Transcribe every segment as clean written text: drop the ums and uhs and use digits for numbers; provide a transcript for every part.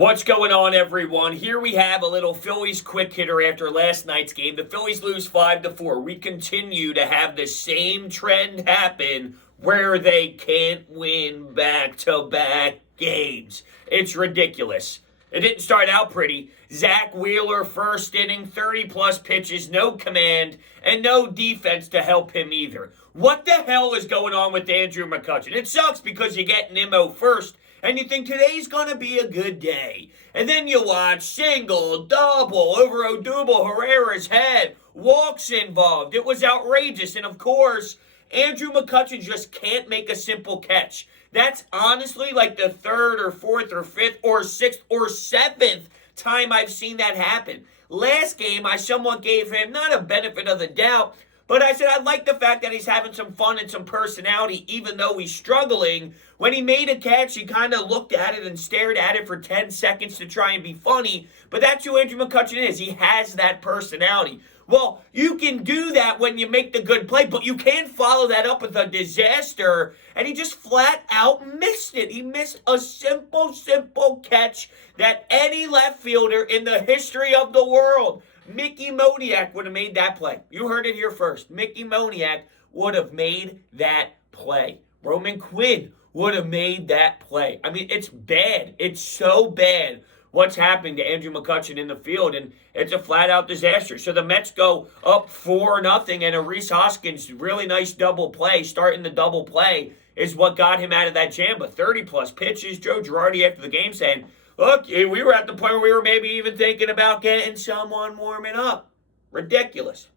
What's going on, everyone? Here we have a little Phillies quick hitter after last night's game. The Phillies lose 5-4. We continue to have the same trend happen where they can't win back-to-back games. It's ridiculous. It didn't start out pretty. Zack Wheeler, first inning, 30-plus pitches, no command, and no defense to help him either. What the hell is going on with Andrew McCutchen? It sucks because you get Nimmo first, and you think today's going to be a good day. And then you watch single, double, over Odubel Herrera's head, walks involved. It was outrageous. And of course, Andrew McCutchen just can't make a simple catch. That's honestly like the third or fourth or fifth or sixth or seventh time I've seen that happen. Last game, I somewhat gave him not a benefit of the doubt, but I said I like the fact that he's having some fun and some personality, even though he's struggling. When he made a catch, he kind of looked at it and stared at it for 10 seconds to try and be funny. But that's who Andrew McCutchen is. He has that personality. Well, you can do that when you make the good play, but you can't follow that up with a disaster. And he just flat out missed it. He missed a simple catch that any left fielder in the history of the world, Mickey Moniak, would have made that play. You heard it here first. Mickey Moniak would have made that play. Roman Quinn would have made that play. I mean, it's bad. It's so bad what's happening to Andrew McCutchen in the field, and it's a flat-out disaster. So the Mets go up 4-0, and a Rhys Hoskins really nice double play, starting the double play, is what got him out of that jam. But 30-plus pitches, Joe Girardi after the game saying, look, we were at the point where we were maybe even thinking about getting someone warming up. Ridiculous.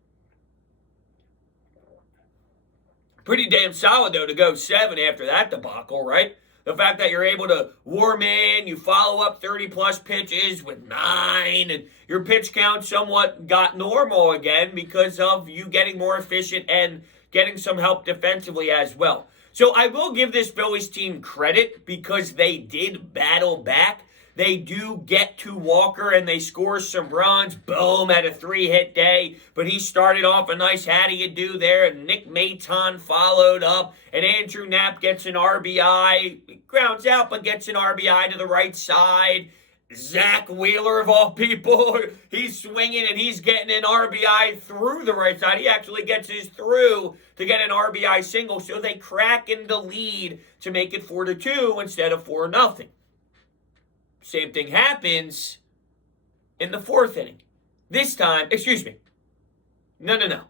Pretty damn solid, though, to go 7 after that debacle, right? The fact that you're able to warm in, you follow up 30-plus pitches with 9, and your pitch count somewhat got normal again because of you getting more efficient and getting some help defensively as well. So I will give this Phillies team credit because they did battle back. They do get to Walker and they score some runs. Bohm had a 3-hit day, but he started off a nice how do you do there. And Nick Maton followed up, and Andrew Knapp gets an RBI. He grounds out, but gets an RBI to the right side. Zack Wheeler, of all people, he's swinging and he's getting an RBI through the right side. He actually gets his through to get an RBI single, so they crack in the lead to make it 4-2 instead of 4-0. Same thing happens in the 4th inning. This time, No.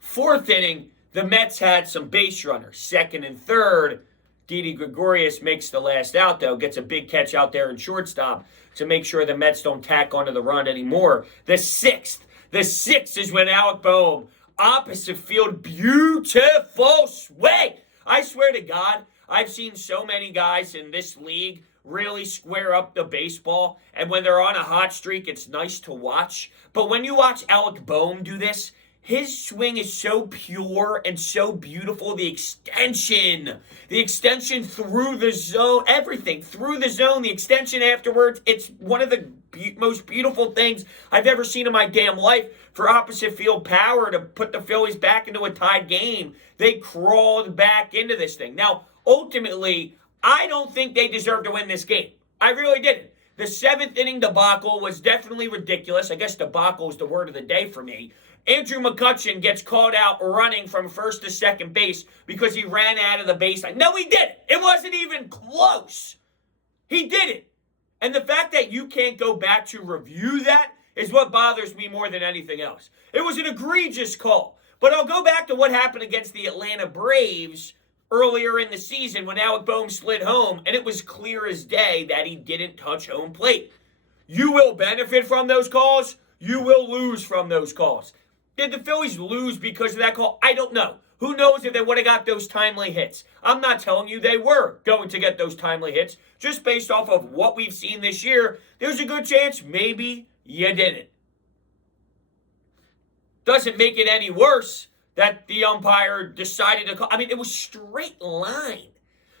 4th inning, the Mets had some base runners. 2nd and 3rd, Didi Gregorius makes the last out, though, gets a big catch out there in shortstop to make sure the Mets don't tack onto the run anymore. The 6th is when Alec Bohm, opposite field, beautiful swing. I swear to God, I've seen so many guys in this league really square up the baseball, and when they're on a hot streak, it's nice to watch. But when you watch Alec Bohm do this, his swing is so pure and so beautiful. The extension through the zone, everything through the zone, the extension afterwards, it's one of the most beautiful things I've ever seen in my damn life. For opposite field power to put the Phillies back into a tied game, they crawled back into this thing. Now, ultimately, I don't think they deserve to win this game. I really didn't. The 7th inning debacle was definitely ridiculous. I guess debacle is the word of the day for me. Andrew McCutchen gets called out running from first to second base because he ran out of the baseline. No, he didn't. It wasn't even close. He did it. And the fact that you can't go back to review that is what bothers me more than anything else. It was an egregious call. But I'll go back to what happened against the Atlanta Braves earlier in the season when Alec Bohm slid home, and it was clear as day that he didn't touch home plate. You will benefit from those calls. You will lose from those calls. Did the Phillies lose because of that call? I don't know. Who knows if they would have got those timely hits? I'm not telling you they were going to get those timely hits. Just based off of what we've seen this year, there's a good chance maybe you didn't. Doesn't make it any worse that the umpire decided to call. I mean, it was straight line.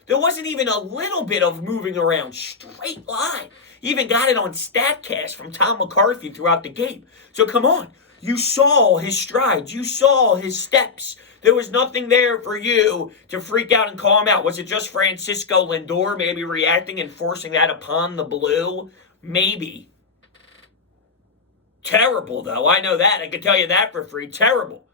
There wasn't even a little bit of moving around. Straight line. He even got it on StatCast from Tom McCarthy throughout the game. So come on. You saw his strides. You saw his steps. There was nothing there for you to freak out and call him out. Was it just Francisco Lindor maybe reacting and forcing that upon the blue? Maybe. Terrible, though. I know that. I can tell you that for free. Terrible.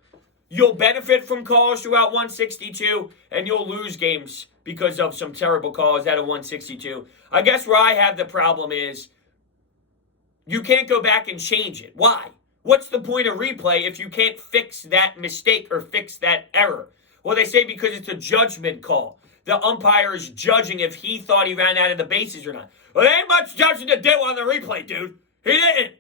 You'll benefit from calls throughout 162, and you'll lose games because of some terrible calls out of 162. I guess where I have the problem is you can't go back and change it. Why? What's the point of replay if you can't fix that mistake or fix that error? Well, they say because it's a judgment call. The umpire is judging if he thought he ran out of the bases or not. Well, there ain't much judging to do on the replay, dude. He didn't.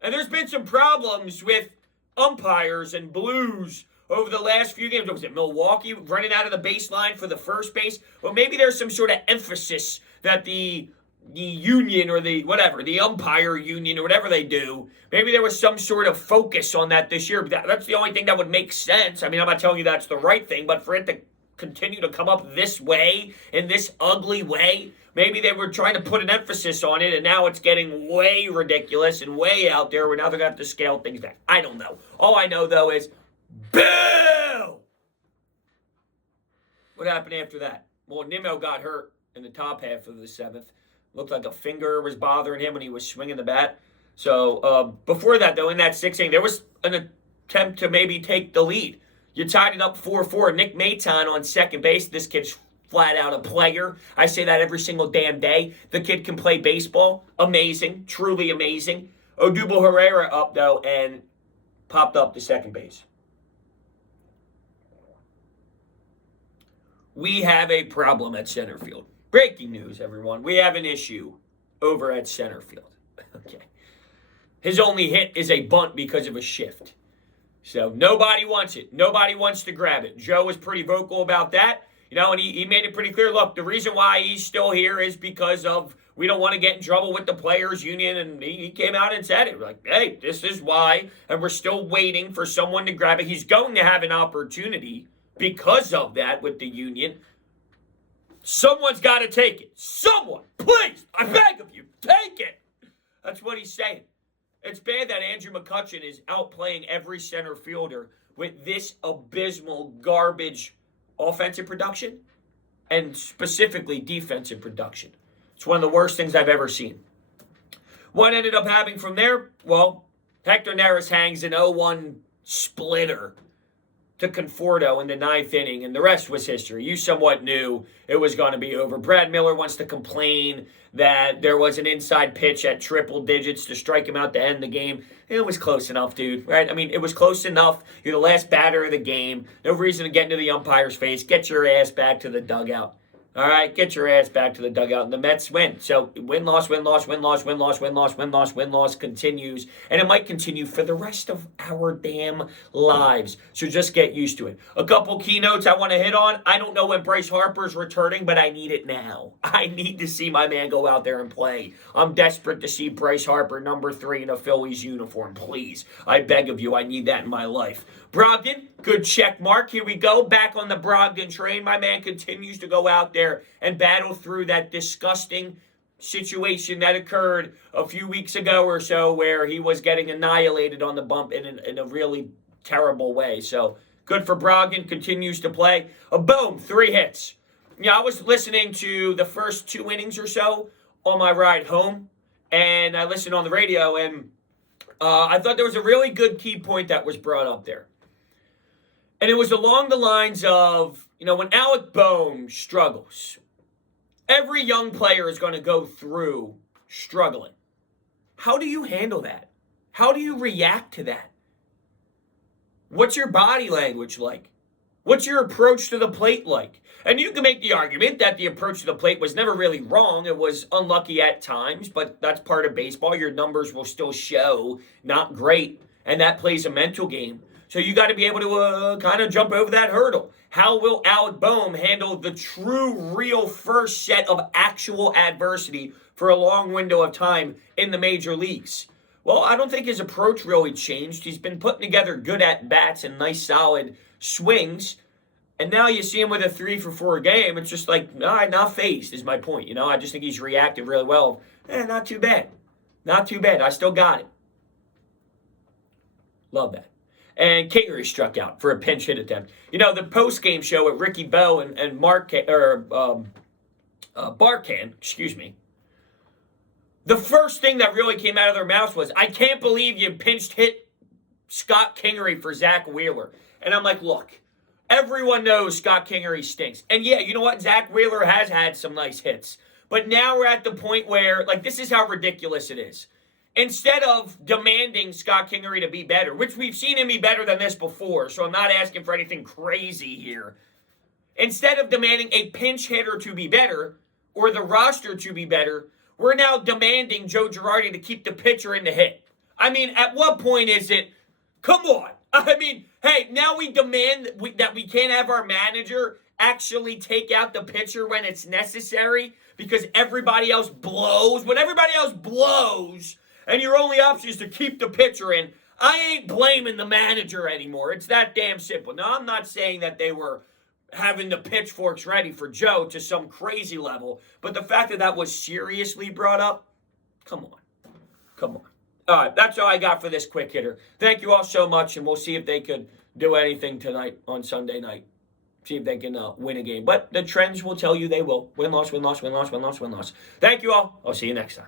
And there's been some problems with umpires and Blues over the last few games. What was it, Milwaukee running out of the baseline for the first base? Well, maybe there's some sort of emphasis that the union or the umpire union or whatever they do, maybe there was some sort of focus on that this year. That's the only thing that would make sense. I mean, I'm not telling you that's the right thing, but for it to continue to come up this way, in this ugly way, maybe they were trying to put an emphasis on it, and now it's getting way ridiculous and way out there where now they're going to have to scale things back. I don't know. All I know, though, is boo! What happened after that? Well, Nimmo got hurt in the top half of the seventh. Looked like a finger was bothering him when he was swinging the bat. So before that, though, in that sixth inning, there was an attempt to maybe take the lead. You tied it up 4-4. Nick Maton on second base. This kid's flat out a player. I say that every single damn day. The kid can play baseball. Amazing. Truly amazing. Odubel Herrera up, though, and popped up to second base. We have a problem at center field. Breaking news, everyone. We have an issue over at center field. Okay. His only hit is a bunt because of a shift. So nobody wants it. Nobody wants to grab it. Joe was pretty vocal about that. You know, and he made it pretty clear. Look, the reason why he's still here is because of we don't want to get in trouble with the players union. And he came out and said it. Like, hey, this is why. And we're still waiting for someone to grab it. He's going to have an opportunity because of that with the union. Someone's got to take it. Someone, please, I beg of you, take it. That's what he's saying. It's bad that Andrew McCutchen is outplaying every center fielder with this abysmal garbage offensive production and specifically defensive production. It's one of the worst things I've ever seen. What ended up happening from there? Well, Hector Neris hangs an 0-1 splitter to Conforto in the ninth inning, and the rest was history. You somewhat knew it was going to be over. Brad Miller wants to complain that there was an inside pitch at triple digits to strike him out to end the game. It was close enough, dude, right? I mean, it was close enough. You're the last batter of the game. No reason to get into the umpire's face. Get your ass back to the dugout. All right, get your ass back to the dugout, and the Mets win. So win-loss, win-loss, win-loss, win-loss, win-loss, win-loss, win-loss continues, and it might continue for the rest of our damn lives. So just get used to it. A couple keynotes I want to hit on. I don't know when Bryce Harper's returning, but I need it now. I need to see my man go out there and play. I'm desperate to see Bryce Harper, number 3 in a Phillies uniform. Please, I beg of you, I need that in my life. Brogdon, good check mark. Here we go. Back on the Brogdon train. My man continues to go out there and battle through that disgusting situation that occurred a few weeks ago or so where he was getting annihilated on the bump in a really terrible way. So good for Brogdon. Continues to play. Boom, 3 hits. Yeah, I was listening to the first 2 innings or so on my ride home, and I listened on the radio, and I thought there was a really good key point that was brought up there. And it was along the lines of, you know, when Alec Bohm struggles, every young player is going to go through struggling. How do you handle that? How do you react to that? What's your body language like? What's your approach to the plate like? And you can make the argument that the approach to the plate was never really wrong. It was unlucky at times, but that's part of baseball. Your numbers will still show not great, and that plays a mental game. So you got to be able to kind of jump over that hurdle. How will Alec Bohm handle the true, real first set of actual adversity for a long window of time in the major leagues? Well, I don't think his approach really changed. He's been putting together good at-bats and nice, solid swings. And now you see him with a 3-for-4 game. It's just like, not phased is my point. You know, I just think he's reacted really well. Not too bad. Not too bad. I still got it. Love that. And Kingery struck out for a pinch hit attempt. You know, the post-game show with Ricky Bowe and Barkan, the first thing that really came out of their mouths was, I can't believe you pinched hit Scott Kingery for Zack Wheeler. And I'm like, look, everyone knows Scott Kingery stinks. And yeah, you know what? Zack Wheeler has had some nice hits. But now we're at the point where, like, this is how ridiculous it is. Instead of demanding Scott Kingery to be better, which we've seen him be better than this before, so I'm not asking for anything crazy here. Instead of demanding a pinch hitter to be better, or the roster to be better, we're now demanding Joe Girardi to keep the pitcher in the hit. I mean, at what point is it, come on. I mean, hey, now we demand that we can't have our manager actually take out the pitcher when it's necessary because everybody else blows. When everybody else blows and your only option is to keep the pitcher in, I ain't blaming the manager anymore. It's that damn simple. Now, I'm not saying that they were having the pitchforks ready for Joe to some crazy level, but the fact that that was seriously brought up, come on. Come on. All right, that's all I got for this quick hitter. Thank you all so much, and we'll see if they could do anything tonight on Sunday night. See if they can win a game. But the trends will tell you they will. Win-loss, win-loss, win-loss, win-loss, win-loss. Thank you all. I'll see you next time.